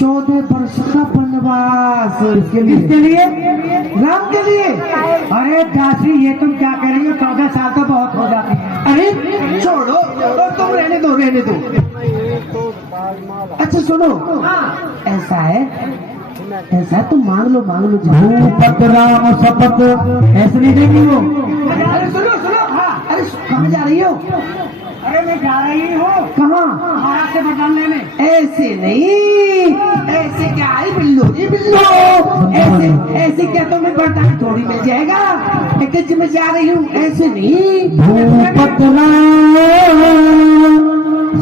14 वर्ष का वनवास। किसके लिए? राम के लिए। अरे दासी, ये तुम क्या कह रही हो? 14 साल तो बहुत हो जाती है। अरे छोड़ो, और तुम रहने दो, रहने दो। अच्छा सुनो, ऐसा है तुम मांग लो भूपत राम शपथ ऐसे नहीं देंगी वो। अरे सुनो, हाँ, अरे कहाँ जा रही हो? अरे मैं जा रही हूँ कहाँ? महाराज से वरदान लेने। ऐसे नहीं, ऐसे क्या? आई बिल्लो, ये बिल्लो, ऐसे क्या तुम्हें वरदान थोड़ी मिल जाएगा? एक में जा रही हूँ, ऐसे नहीं। भूपत राम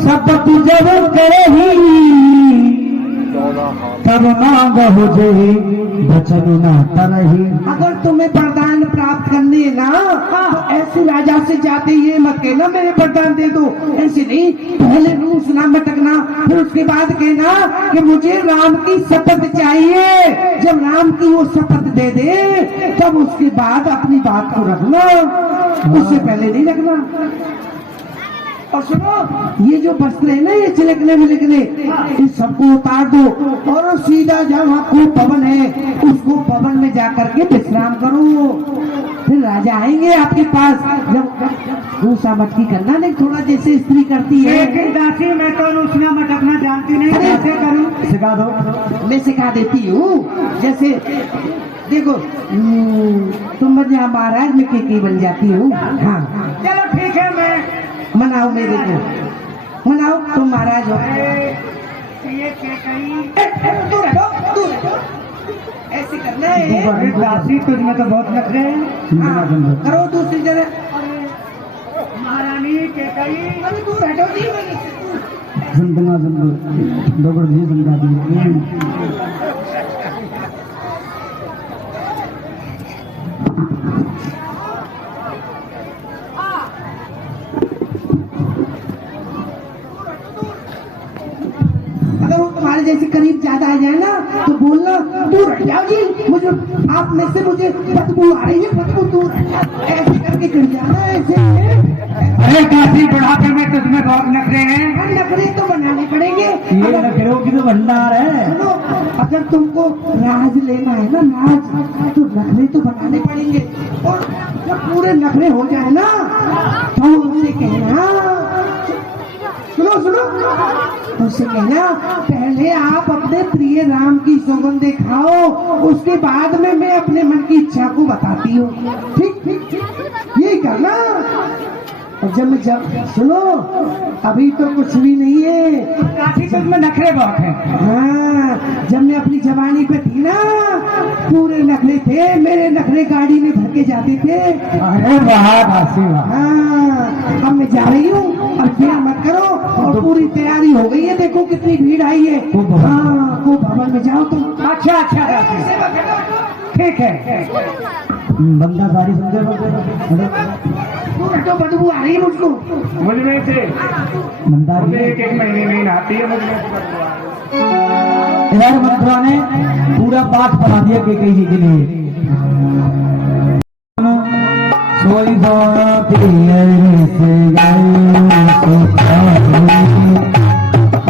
शपथ जब करेही तब मांग हो जे बचन न तरही। अगर तुम्हें वरदान प्राप्त करने ना, तो ऐसे राजा से जाते ये मत कहना मेरे वरदान दे दो, ऐसे नहीं। पहले रूसना मटकना, फिर उसके बाद कहना कि मुझे राम की शपथ चाहिए। जब राम की वो शपथ दे दे, तब उसके बाद अपनी बात को रखना, उससे पहले नहीं रखना। और सुनो, ये जो वस्त्र है ना, ये चिलकने मिलकने, इस सबको उतार दो और सीधा जहाँ को पवन है, उसको पवन में जाकर के विश्राम करो। फिर राजा आएंगे आपके पास। जब रूसा मटकी करना नहीं, थोड़ा जैसे स्त्री करती है। लेकिन दासी, मैं तो रूसना मटकना जानती नहीं, कैसे करूँ? सिखा दो। मैं सिखा देती हूँ। जैसे देखो, तुम बन महाराज में के बन जाती हूँ। हाँ चलो ठीक है, मैं मनाओ, मेरे को मनाओ, तुम महाराज हो। ये दूर हटो। ऐसे करना है। दासी, तुझमें तो बहुत नखरे हैं। हाँ, करो दूसरी जगह। महारानी के कई। अरे दूर हटो जी। अगर वो तुम्हारे जैसे करीब ज्यादा आ जाए ना, तो बोलना दूर हट जाओ जी, मुझे आप में से मुझे बदबू आ रही है, बदबू दूर हट जाओ। ऐसे करके कर जाना, ऐसे। अरे दासी, बुढ़ापे में तुझमें बहुत नखरे हैं। नखरे तो बनाने पड़ेंगे। ये नखरों की तो भंडार है। सुनो, अगर तुमको राज लेना है ना, राज, तो नखरे तो बनाने पड़ेंगे। और जब पूरे नखरे हो जाए ना, तो उनसे कहना, सुनो, उससे कहना पहले आप अपने प्रिय राम की सौगंध खाओ, उसके बाद में मैं अपने मन की इच्छा को बताती हूँ। ठीक, यही करना। और जब सुनो, अभी तो कुछ भी नहीं है। काफी तुझमें नखरे बहुत हैं। हाँ, जब मैं अपनी जवानी पे थी ना, पूरे नखरे थे मेरे। नखरे गाड़ी में भर के जाते थे। अरे वाह दासी वाह। हाँ, अब मैं जा रही हूँ, अब देर मत करो। और पूरी तैयारी हो गई है, देखो कितनी भीड़ आई है। हाँ, को भवन में जाओ तुम। अच्छा दासी, ठीक है। बंदा गाड़ी तो बदबू आ रही है मुझको। मुझमें से एक महीने नहीं नहाती है मुझमें। इधर मंत्रा ने पूरा पाठ पढ़ा दिया कई जी के लिए। सोई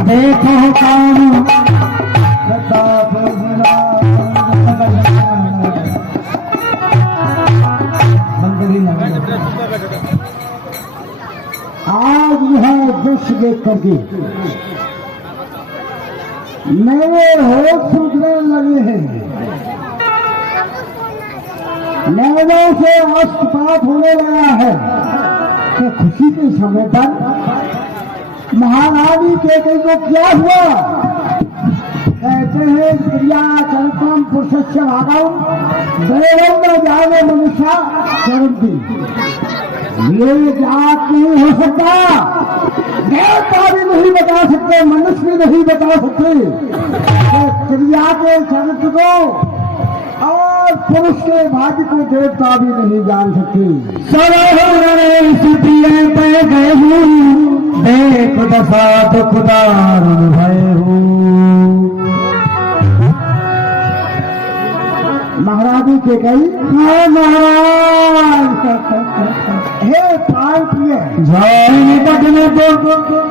देखो कौन आज यह दृश्य देख करके मेरे होश सूझने लगे हैं। नैनों से अष्टपात होने लगा है कि खुशी के समय पर महारानी के कई को क्या हुआ? कहते हैं क्रिया चलतम पुरुष भागम दैवम न जाने मनुष्य चरंती। ये जात नहीं हो सकता, देवता भी नहीं बता सकते, मनुष्य भी नहीं बता सकते। तो क्रिया के चरित्र को और पुरुष के भाग्य को देवता भी नहीं जान सकते। देख दशा दुखदार भय हो। महारानी के कई महाराज हे प्राण प्रिय जान बदने दो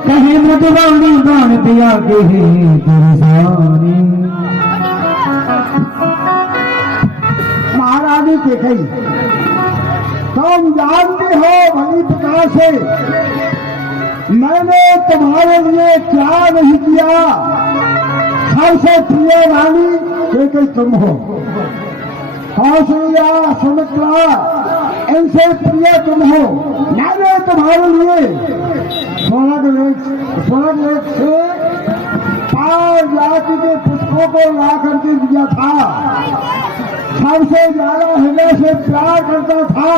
कहे मधुरानी बान दिया के गुरसानी। महारानी के कही तुम जानते हो भली प्रकार से मैंने तुम्हारे लिए क्या नहीं किया। सबसे प्रिय रानी के कही तुम हो। कौशल्या सुमित्रा इनसे प्रिय तुम हो। मैंने तुम्हारे लिए स्वर्ग से 5 जाति के पुष्पों को ला करके दिया था। सबसे ज्यादा हृदय से प्यार करता था।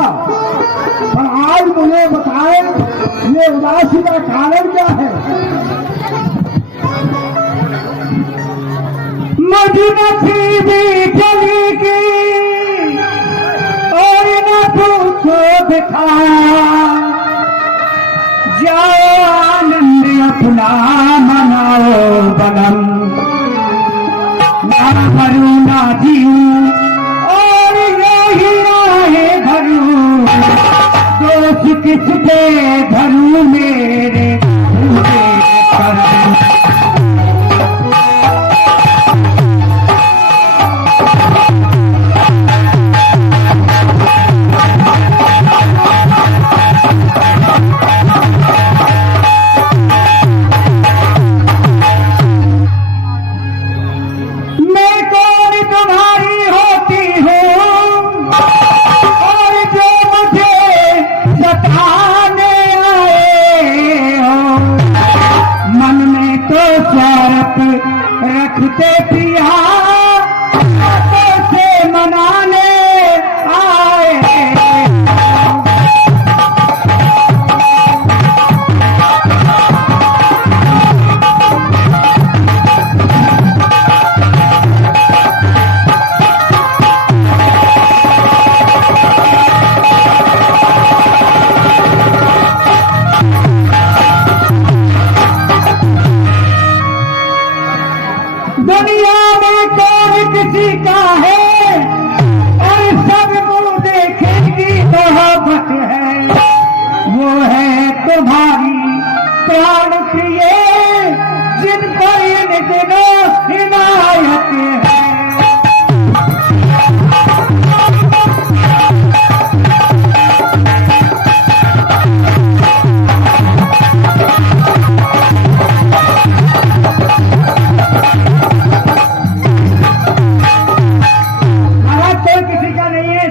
पर आज मुझे बताए ये उदासी का कारण क्या है। मधुनसीबी चली की और न पूछो दिखा। जाओ आनंद अपना मनाओ बनम। ना मरू ना जीऊं और यही राहे भरूं। दोष किस पे धरूं मेरे करम। रखते पिया से मनाने आए। दुनिया में कौन किसी का है और सब मुंह देखेगी मोहब्बत है। वो है तुम्हारी प्राण प्रिय जिन पर इन दिनों हिमायत है।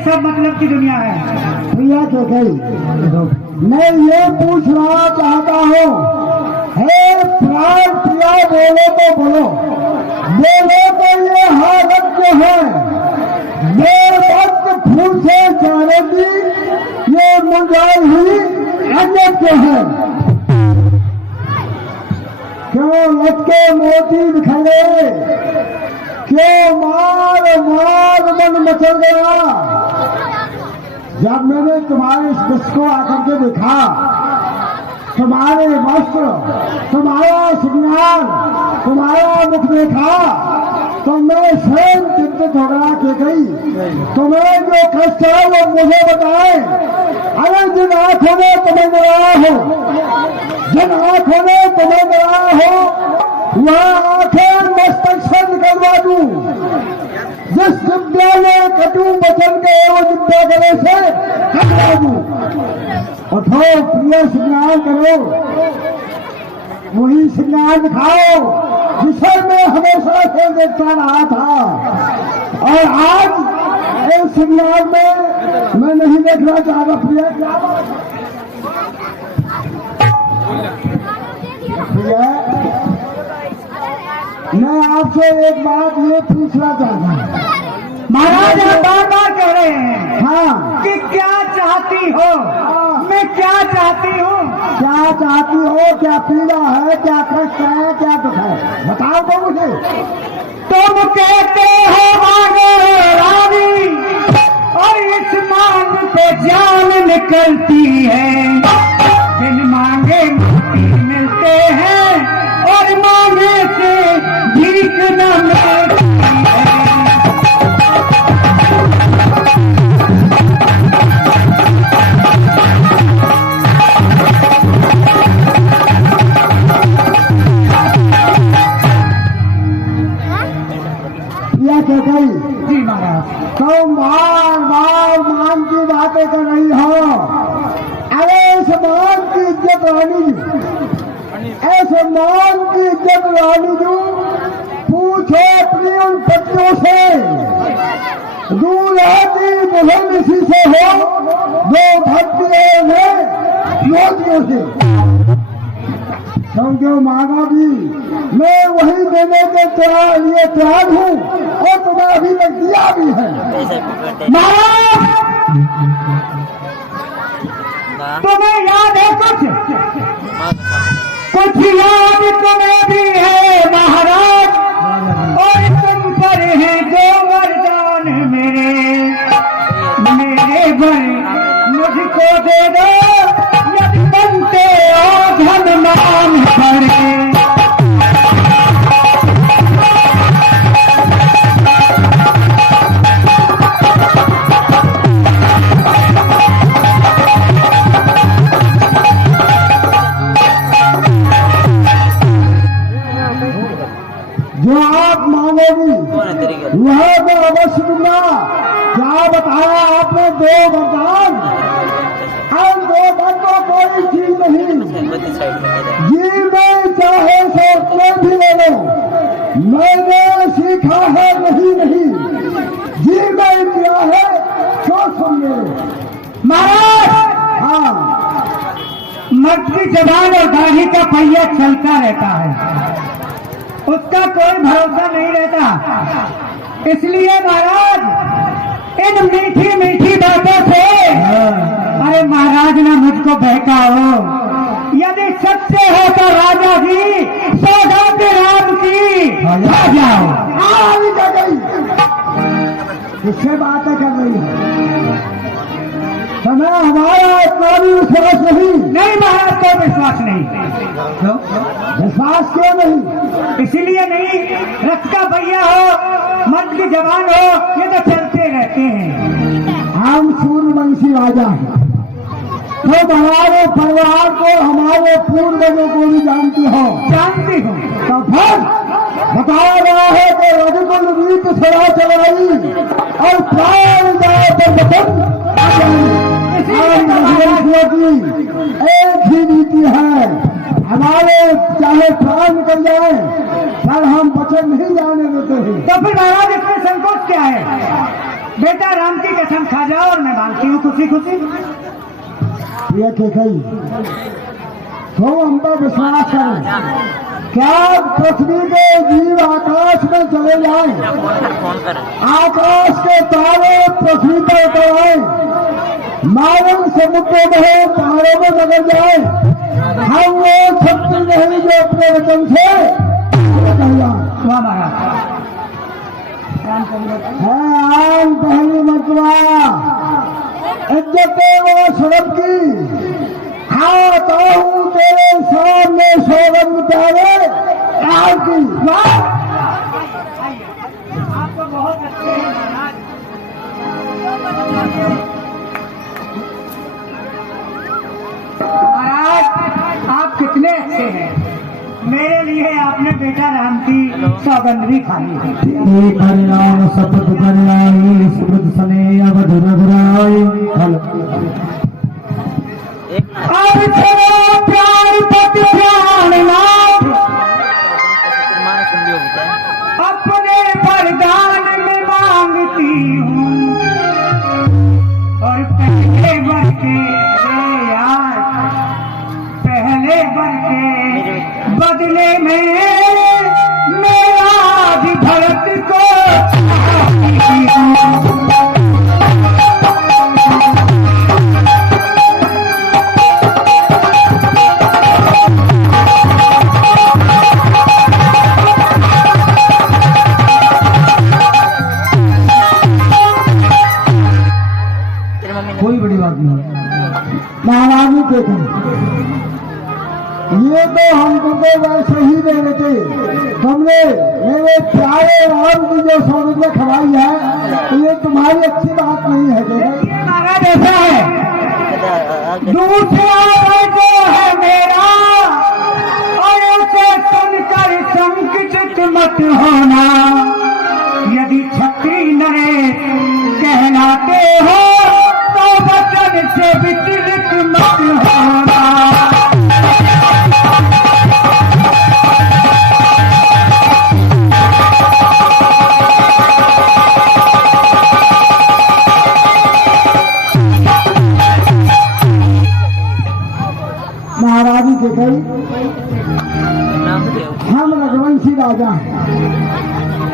सब मतलब की दुनिया है। प्रिया के कही मैं ये पूछना चाहता हूँ। हे प्राण प्रिया बोलो तो बोलो। बोलो तो ये हालत जो है ये वक्त फूल से चारेगी। ये मुरझाई हुई रंगत जो है क्यों लटके मोती बिखरे। क्यों मार मार मन मचल गया। जब मैंने तुम्हारे इस वस्त्र को आकर के देखा तुम्हारे वस्त्र तुम्हारा श्रृंगार तुम्हारा मुख देखा तो मैं स्वयं चिंतित हो गया कि गई तुम्हें जो कष्ट है वो मुझे बताए। अगर जिन आंखों में तुम्हें डराया हो जिन आंखों में तुम्हें डराया हो वह आंखें मस्तक से निकलवा दूं। जिस विद्या में कटु वचन के एवं विद्या गले से कटवा दूं। उठो प्रिय श्रृंगार करो वही श्रृंगार दिखाओ जिसे मैं हमेशा से देखता रहा था। और आज इस श्रृंगार में मैं नहीं देखना चाहता। प्रिय क्या प्रिय मैं आपसे एक बात ये पूछना चाहता हूँ। महाराज आप बार बार कह रहे हैं हाँ कि क्या चाहती हो। मैं क्या चाहती हूँ। क्या चाहती हो। क्या पीड़ा है क्या कष्ट है क्या दुख है बताओ तो मुझे। तुम कहते हो मांगो रानी और इस मांग पे जान निकलती है। बिन मांगे मुक्ति मिलते हैं और मांगे से भीख न मिलती है। के गई जी महाराज। तो बार बार मान की बातें कर रही हो। अरे इस मान की इज्जत रानी जी, ऐसे मान की इज्जत रानी जी, पूछो अपनी उन पत्नियों से, दूल्हा की दुल्हन इसी से हो जो भक्ति है योगियों से। समझो माना भी मैं वही देने के लिए तैयार हूँ और तुम्हें अभी तक दिया भी है। तुम्हें याद है कुछ याद तुम्हें भी है महाराज, और तुम पर है जो वरदान मेरे बर मुझको दे दो, यदि बनते हो धन नाम करे। जो आप मांगोगी वह तो अवश्य दूंगा। क्या बताया आपने? दो वरदान। हम दो बंदों कोई चीज नहीं, जी में चाहे सो अपने भी ले लो, मैंने सीखा है नहीं जी में किया है तो सुन लो महाराज। हाँ, मर्द की जबान और दाढ़ी का पहिया चलता रहता है, उसका कोई भरोसा नहीं रहता। इसलिए महाराज इन मीठी मीठी बातों से अरे महाराज ने मुझको बहकाओ। यदि सच्चे हो तो राजा जी सौभाग्य राम की आ जाओ। अभी क्या गई किससे बातें कर रही है? समय हमारा इतना भी विश्वास नहीं महाराज को विश्वास नहीं। विश्वास क्यों नहीं? इसीलिए नहीं, रथ का पहिया हो, मर्द की जवान हो, ये तो चलते रहते हैं। हम सूर्यवंशी राजा हैं, तो हमारे परिवार को हमारे पूर्वजों को भी जानती हो। जानती हूँ। तो फिर बताया गया है कि रघुकुल रीत सदा चलाई और प्राण जाए पर वतन आ जाए। एक ही नीति है, हमारे चाहे प्राण निकल जाए पर हम वचन नहीं जाने देते हैं। तो फिर महाराज इसमें संकोच क्या है? बेटा राम की कसम खा जाओ और मैं मानती हूँ खुशी खुशी। ये कही तो हम पर विश्वास करें। क्या पृथ्वी के जीव आकाश में चले जाएं, आकाश के तारे पृथ्वी पर उतर आए, मानव समुद्र में पहाड़ों में बदल जाए, हम वो शक्ति नहीं जो अपने वचन से है। आम पहली मतवा इज्जत वो शरम की खाता हूँ तेरे सामने सौगंध प्यारे राम की। आपको बहुत अच्छे हैं महाराज, आप कितने अच्छे हैं। मेरे लिए आपने बेटा राम की सौगंध भी खाई है। परिणाम सतत कल्याणी सुमृत सने अवध रघुराय। अब चलो प्यार पति प्राणनाथ, अपने वरदान में मांगती हूँ, और पहले वर के यार, पहले वर के बदले में मेरा भी भरत को कोई बड़ी बात नहीं। महारानी के ये तो हमको तो वैसे ही दे रहे थे, तुमने मेरे प्यारे राम की जो सौगंध खवाई है, तो ये तुम्हारी अच्छी बात नहीं है। ये महाराज ऐसा है, दूसरा जो है मेरा, और उसे सुनकर संकुचित मत होना। यदि चाहते हो तो वचन से विचलित मत होना। महारानी के कई हम रघुवंशी राजा हैं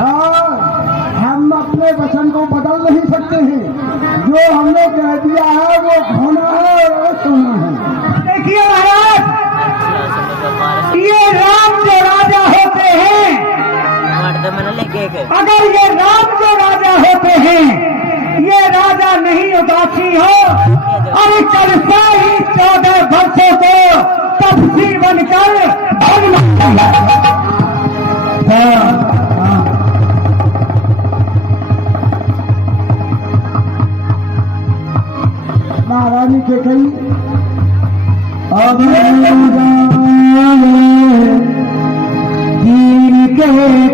और हम अपने वचन को बदल नहीं सकते हैं। जो हमने कह दिया है वो होना है और सुनना है। देखिए महाराज, ये राम जो राजा होते हैं, अगर ये राम जो राजा होते हैं, ये राजा नहीं उदासी हो, अरे कल से ही 14 वर्षों को तपस्वी बनकर महारानी के कई अब दीन के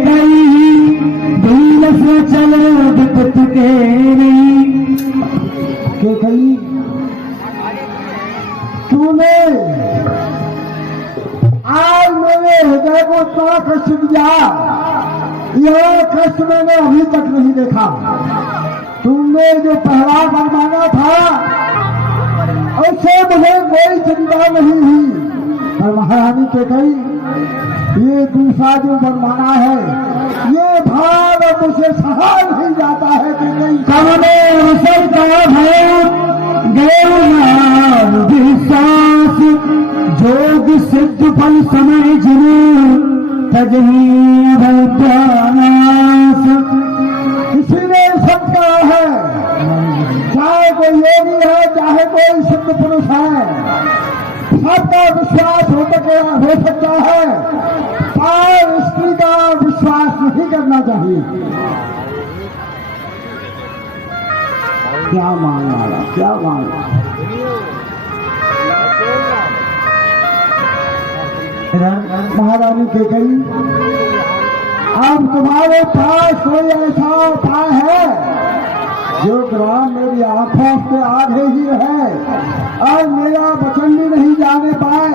कई दिल से चले विपत के कई तूने आज मेरे हृदय को इतना कष्ट दिया, यह कष्ट मैंने अभी तक नहीं देखा। तुमने जो पहला फरमाना था उससे मुझे कोई चिंता नहीं हुई, पर महारानी के कई ये दूसरा जो फरमाना है ये भाव मुझे सहा नहीं जाता है कि नहीं। कमले अवसर का भय गैर विश्वास जोग सिद्ध फल समय जिन्हें तजही भवनाश। इसीलिए सब कहा है, चाहे कोई योगी है चाहे कोई सिद्ध पुरुष है, सबका विश्वास हो सकता है, पर स्त्री का विश्वास नहीं करना चाहिए। क्या मांगा, क्या मांगा। महारानी के गई, अब तुम्हारे पास कोई ऐसा उपाय है जो ग्राम मेरी आंखों से आगे ही रहे और मेरा वचन भी नहीं जाने पाए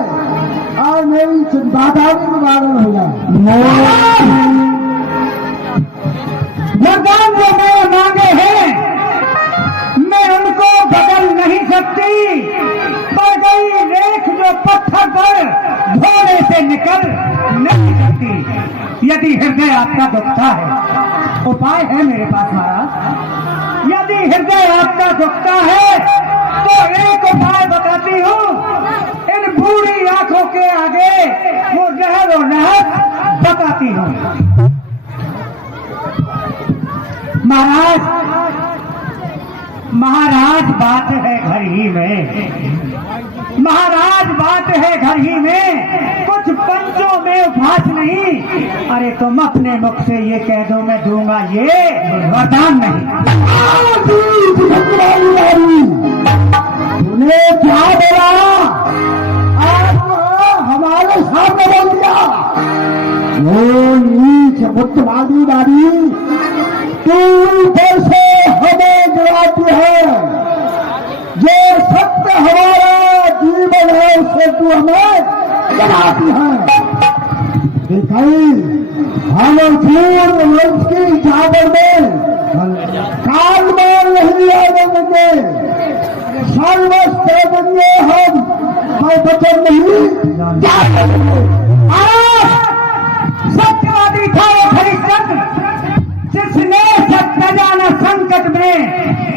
और मेरी चिंता का भी निवारण हो जाए। वरदान जो मैं मांगे हैं मैं उनको बदल नहीं सकती, पर गई रेख जो पत्थर पर घोड़े से निकल नहीं सकती। यदि हृदय आपका दुखता है, उपाय है मेरे पास महाराज। यदि हृदय आपका दुखता है तो एक उपाय बताती हूँ। इन बूढ़ी आंखों के आगे वो जहर और रहत बताती हूँ। महाराज बात है घर ही में, महाराज बात है घर ही में, कुछ पंचों में उपहास नहीं। अरे तुम अपने मुख से ये कह दो मैं दूंगा, ये वरदान नहीं। तूने क्या बोला? आज हमारे सामने बोल दिया। वो नीच बुद्धवादी नारी तू ऊपर से हमें गिराती है, जो सत्य हमारा जीवन है उससे तू हमें गिराती है। हम पूर्ण वंश की जागर में काल में नहीं आएंगे, सर्वस्व बनिए हम वचन नहीं जा सकते। सत्यवादी था वो हरिश्चंद्र, जिसने सत्य जाना संकट में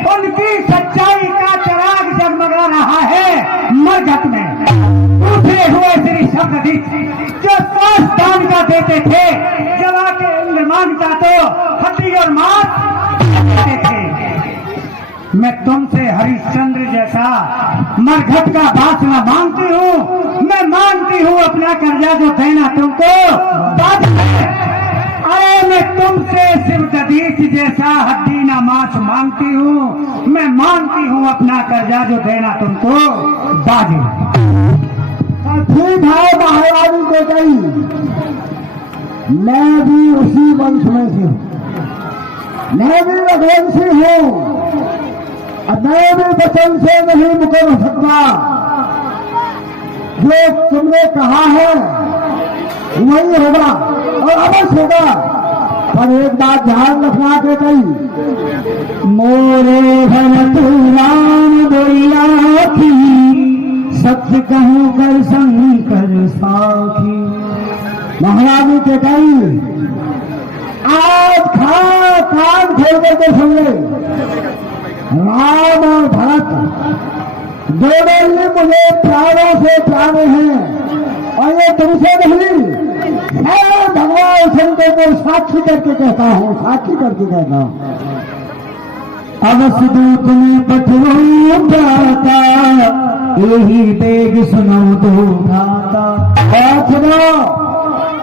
उनकी सच्चाई का चिराग जगमगा रहा है मरघट में। उठे हुए श्री शब्दीश जो दान का देते थे, जला के इंद्रमान का तो हड्डी और मांस देते थे। मैं तुमसे हरिश्चंद्र जैसा मरघट का वासना मांगती हूँ। मैं मांगती हूँ अपना कर्जा जो देना तुमको बात है। अरे मैं तुमसे शिवदीश जैसा हड्डी ना मांस मांगती हूँ। मैं मांगती हूँ अपना कर्जा जो देना तुमको बाजी। ठीक है महारानी को गई, मैं भी उसी वंश में से हूँ, मैं भी रघुवंशी हूँ। मैं भी वचन से नहीं मुकर सकता। जो तुमने कहा है वही होगा और अवश्य होगा। पर एक बात ध्यान रखना के कही मोरे भरत राम बोलिया की सत्य कहूँ कर शंकर साखी। महाराज के कही आज कान खोल करके सुन ले। राम और भरत दोनों ही मुझे प्राणों से प्यारे हैं और ये तुमसे नहीं मैं भगवान शंकर को साक्षी करके कहता हूँ, साक्षी करके कहता हूँ। अवश्य दूत में पठरो जाता यही बेग सुनो दो गाता। और सुनो,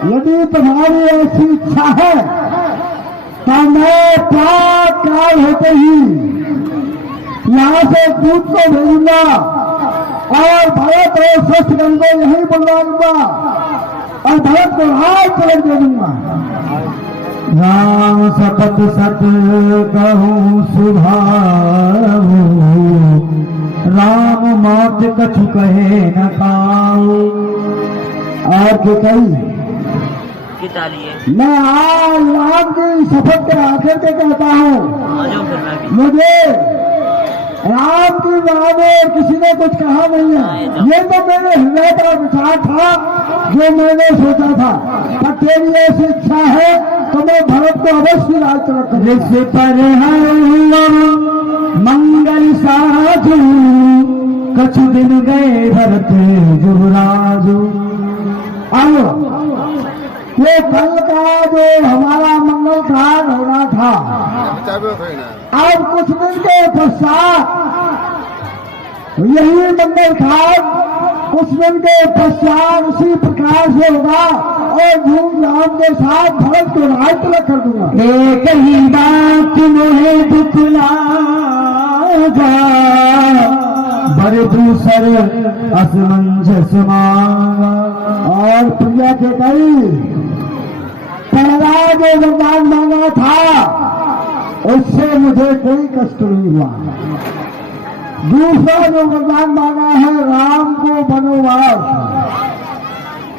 यदि तुम्हारी ऐसी इच्छा है तो मैं प्रात काल होते ही यहाँ से दूत को भेजूंगा और भरत और शस्त्रगण को यही बुलवा लूंगा और भरत को राज पलट दे दूंगा। राम सपत सत कहूँ सुभाऊ राम मात कछु कहे न खाओ। और के कही मैं आज राम की शपथ के आखिर के कहता हूँ, मुझे राम की बात और किसी ने कुछ कहा नहीं है। ये तो मेरे हृदय का विचार था जो मैंने सोचा था। पर तेरी ऐसी इच्छा है तो मैं भरत को अवश्य राज कर जिस पर मंगल साधु कछु दिन गए भरत युवराजु। आओ, ये कल का जो हमारा मंगल घाट होना था अब कुछ दिन के पश्चात यही मंगल घाट कुछ दिन के पश्चात उसी प्रकार से होगा और धूमधाम के साथ भरत को राज तिलक कर दूंगा। एक ही बात मोहे दुख लागा बर दूसर असमंजस मांगा। और प्रिया के कई पहला जो वरदान मांगा था उससे मुझे कोई कष्ट नहीं हुआ। दूसरा जो वरदान मांगा है राम को वनवास,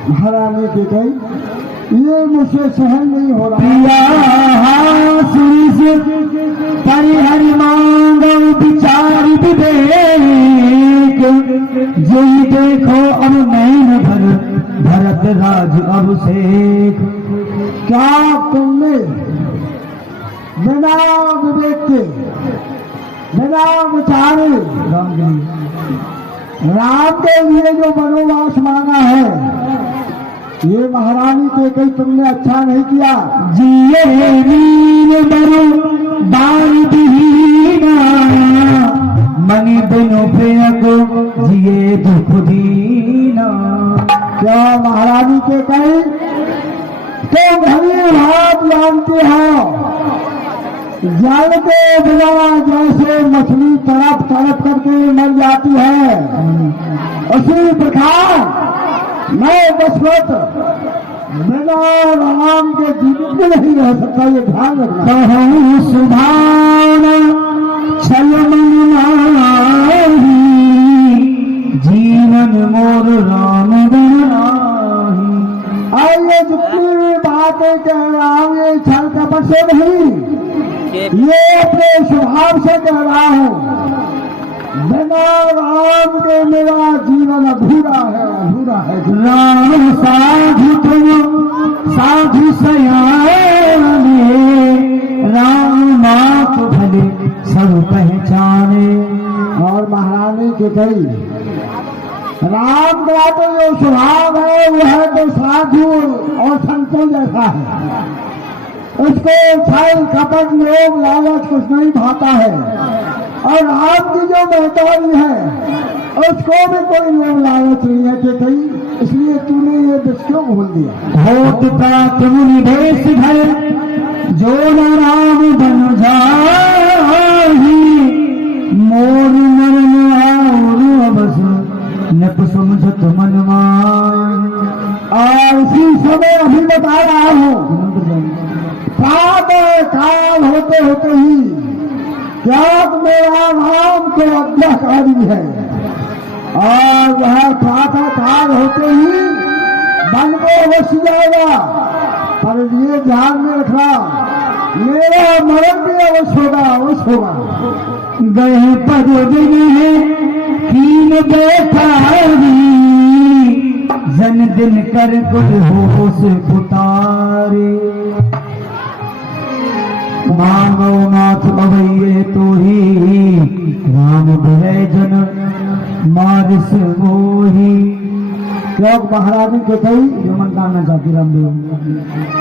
महारानी की कही ये मुझसे सहन नहीं हो रहा। परिहरि मांगो विचार विवेक यही देखो अब नैन भरत राज अभिषेक। क्या तुमने बिना विवेक के बिना विचारे राम के लिए जो वनवास मांगा है ये महारानी के कहीं तुमने अच्छा नहीं किया। जिये वीर बरु बाल दीना मणि बिनु प्रिय को जिये दुख दीना। क्या महारानी के कहीं तो भली बात जानते हो जल के बिना जैसे मछली तड़प तड़प करके मर जाती है उसी प्रकार मैं दशरथ बिना राम के जीवित में नहीं रह सकता। ये ध्यान रखना। कहूँ सुभाना छल मन नाही जीवन मोर राम बनाही। और ये जितनी भी बातें कह रहा हूँ ये छल कपट से नहीं, ये अपने स्वभाव से कह रहा हूँ। बिना राम के मेरा जीवन अधूरा है, अधूरा है। राम साधु तुम साधु सयाने राम मात भले सब पहचाने। और महारानी के कई राम का तो जो स्वभाव है वह तो साधु और संतों जैसा है। उसको छल कपट लोग लालच कुछ नहीं भाता है। और राम की जो महतारी है उसको भी कोई लोग लालच नहीं है कि कहीं, इसलिए तूने ये दृश्यों को बोल दिया। होत प्रात मुनि भेष धर जो न राम बन जाहि मोर मरण और अबस नप समझत मन मान। और इसी समय अभी बता रहा हूँ प्रातः काल होते होते ही क्या मेरा नाम तो अज्ञाकारी है और वह ठाठ होते ही मन को वश जाएगा। पर ये ध्यान में रखना, मेरा मरण भी अवश्य होगा। गए पद दिन है कीन बेकारी, जन दिन कर गुल होश पुतारे। मांगो नाथ अवैये तो ही, राम भय जन मारिस मोही। क्योंकि महाराज के कई जो मन कामना चाहती रामदेव,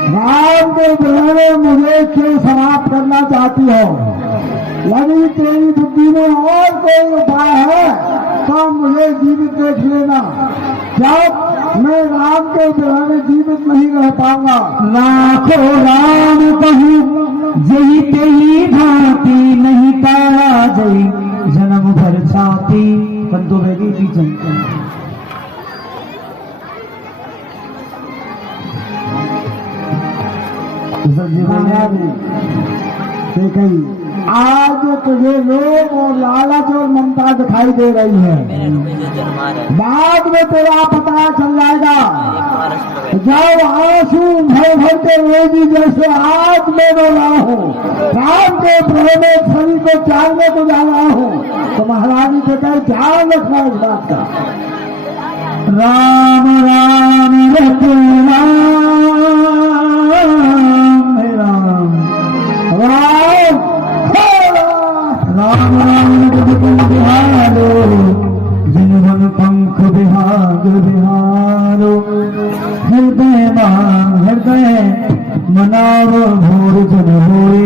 राम के ग्रहण मुझे क्यों समाप्त करना चाहती हो? यदि तेरी बुद्धि में और कोई उपाय है तो मुझे जीवित देख लेना। जब मैं राम के ग्रहण में जीवित नहीं रह पाऊंगा। लाखों राम कहूँ जही तेरी भांति, नहीं पाया जई जन्म भर छाती। बंदो बेगी पीछे आज तुझे लोग और लालच और ममता दिखाई दे रही है, बाद में तेरा पता चल जाएगा। जब आंसू भर भर के रोएगी जैसे आज मैं रो रहा हूँ, राम के प्रेम में सभी को त्यागने को जा रहा हूँ, तो महारानी से कहे ध्यान रखना इस बात का। राम राम रघु राम राम बिहारो, जिन मन पंख बिहाग बिहारो। हृदय मनावो भोर जन होए,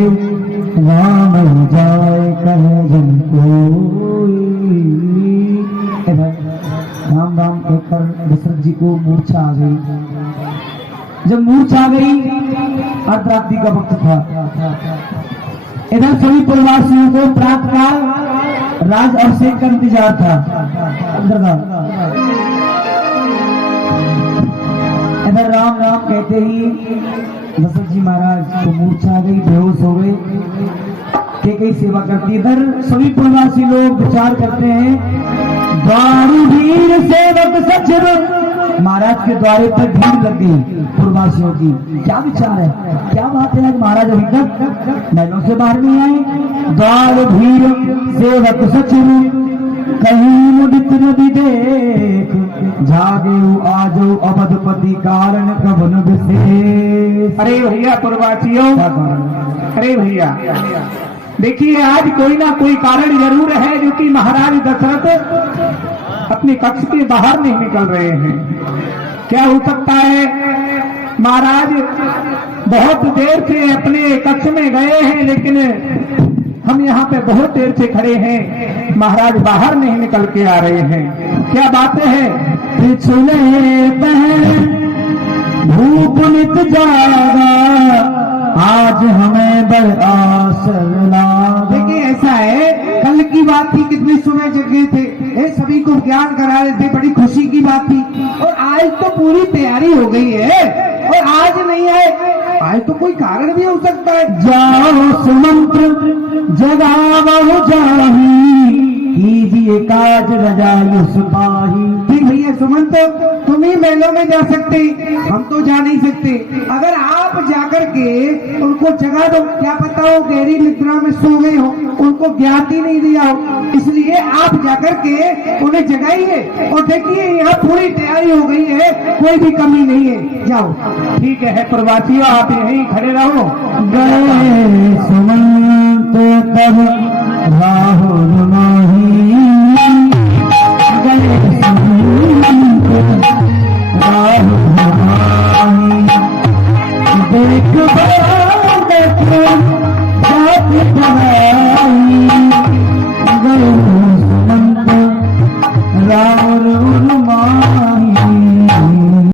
राम जाए कहे जन कोई। राम राम कहकर दशरथ जी को मूर्छा आ गई। जब मूर्छा आ गई, अर्धरात्रि का वक्त था। इधर सभी परिवारवासियों को प्रातः काल राज अभिषेक का इंतजार था। इधर राम राम कहते ही दशरथ जी महाराज को मूर्छा आ गई, बेहोश हो गए। कई सेवा करती। इधर सभी परिवारवासी लोग विचार करते हैं, द्वारू भीड़ सेवक सचिव। महाराज के द्वारे पर भीड़ लग गई पूर्ववासियों की। क्या विचार है, क्या बात है, आज महाराज अभी तक महलों से बाहर नहीं आए। द्वार भीड़ सेवक सचिव, कहीं मुदित नदी देख, जागे आजो अवधपति कारण कवन विशेष। अरे भैया पूर्ववासियों, अरे भैया देखिए, आज कोई ना कोई कारण जरूर है जो कि महाराज दशरथ अपने कक्ष के बाहर नहीं निकल रहे हैं। क्या हो सकता है? महाराज बहुत देर से अपने कक्ष में गए हैं, लेकिन हम यहाँ पे बहुत देर से खड़े हैं, महाराज बाहर नहीं निकल के आ रहे हैं। क्या बातें हैं? पिछले पहर भूप नित जागा, आज हमें बड़ आस लगा। देखिए ऐसा है, कल की बात थी, कितने सुबह जगे थे, ये सभी को ज्ञान करा रहे थे, बड़ी खुशी की बात थी। और आज तो पूरी तैयारी हो गई है और आज नहीं आए, आज तो कोई कारण भी हो सकता है। जाओ सुमंत्र जगावो जाही, कीजिए काज रजायु सिपाही। ठीक भैया सुमंत, तुम ही महलों में जा सकते, हम तो जा नहीं सकते। अगर आप जाकर के उनको जगा दो, क्या पता हो गहरी निद्रा में सो गए हो, उनको ज्ञात ही नहीं दिया हो, इसलिए आप जाकर के उन्हें जगाइए। और देखिए यहाँ पूरी तैयारी हो गई है, कोई भी कमी नहीं है, जाओ। ठीक है प्रवासियों, आप यहीं खड़े रहो। गए सुमंत तब राहुल